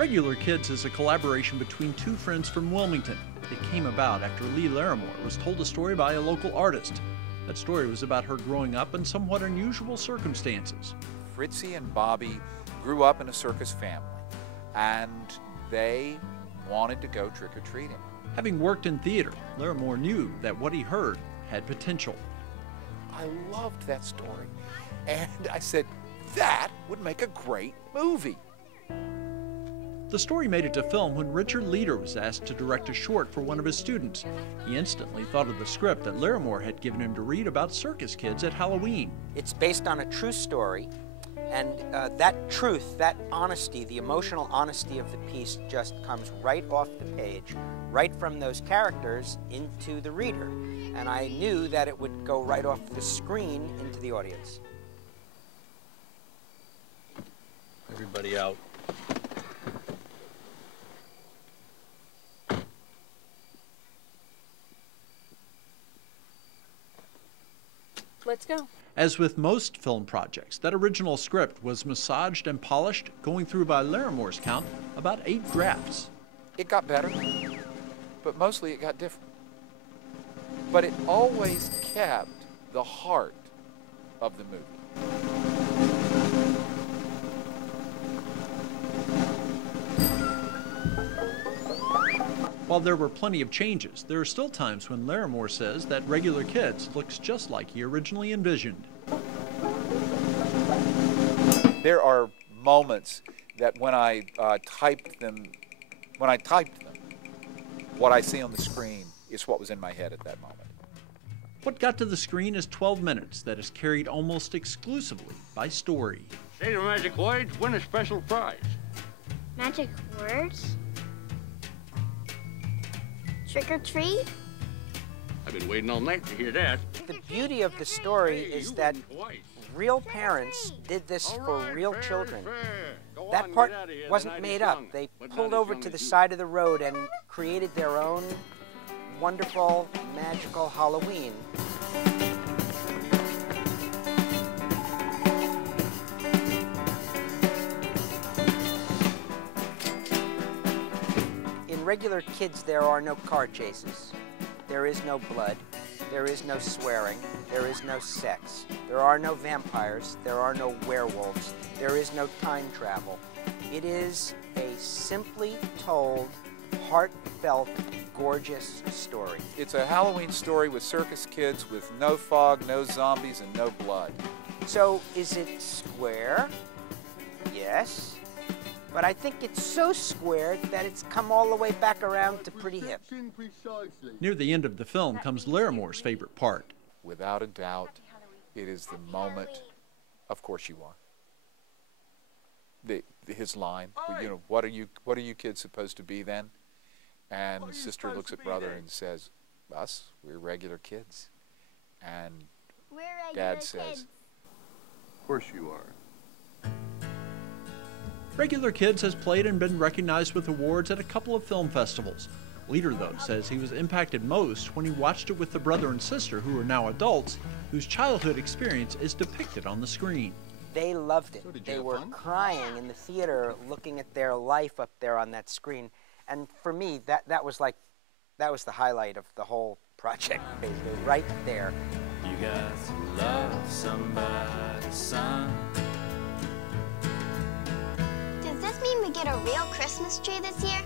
Regular Kids is a collaboration between two friends from Wilmington. It came about after Lee Lowrimore was told a story by a local artist. That story was about her growing up in somewhat unusual circumstances. Fritzy and Bobby grew up in a circus family, and they wanted to go trick-or-treating. Having worked in theater, Lowrimore knew that what he heard had potential. I loved that story, and I said, that would make a great movie. The story made it to film when Richard Leader was asked to direct a short for one of his students. He instantly thought of the script that Lowrimore had given him to read about circus kids at Halloween. It's based on a true story, and that truth, that honesty, the emotional honesty of the piece just comes right off the page, right from those characters into the reader. And I knew that it would go right off the screen into the audience. Everybody out. Let's go. As with most film projects, that original script was massaged and polished, going through, by Lowrimore's count, about 8 drafts. It got better, but mostly it got different. But it always kept the heart of the movie. While there were plenty of changes, there are still times when Lowrimore says that Regular Kids looks just like he originally envisioned. There are moments that when I typed them, what I see on the screen is what was in my head at that moment. What got to the screen is 12 minutes that is carried almost exclusively by story. Say the magic words, win a special prize. Magic words? Trick or treat? I've been waiting all night to hear that. The beauty of the story is that real parents did this for real children. That part wasn't made up. They pulled over to the side of the road and created their own wonderful, magical Halloween. In Regular Kids, there are no car chases. There is no blood. There is no swearing. There is no sex. There are no vampires. There are no werewolves. There is no time travel. It is a simply told, heartfelt, gorgeous story. It's a Halloween story with circus kids with no fog, no zombies, and no blood. So, is it square? Yes. But I think it's so square that it's come all the way back around to pretty hip. Near the end of the film comes Lowrimore's favorite part. Without a doubt, it is the moment, of course you are. His line, you know, what are you kids supposed to be then? And sister looks at brother and says, us, we're regular kids. And Dad says, Of course you are. Regular Kids has played and been recognized with awards at a couple of film festivals. Leader, though, says he was impacted most when he watched it with the brother and sister, who are now adults, whose childhood experience is depicted on the screen. They loved it. They were crying in the theater looking at their life up there on that screen. And for me, that was the highlight of the whole project, basically, right there. You got to love somebody, son. Does this mean we get a real Christmas tree this year?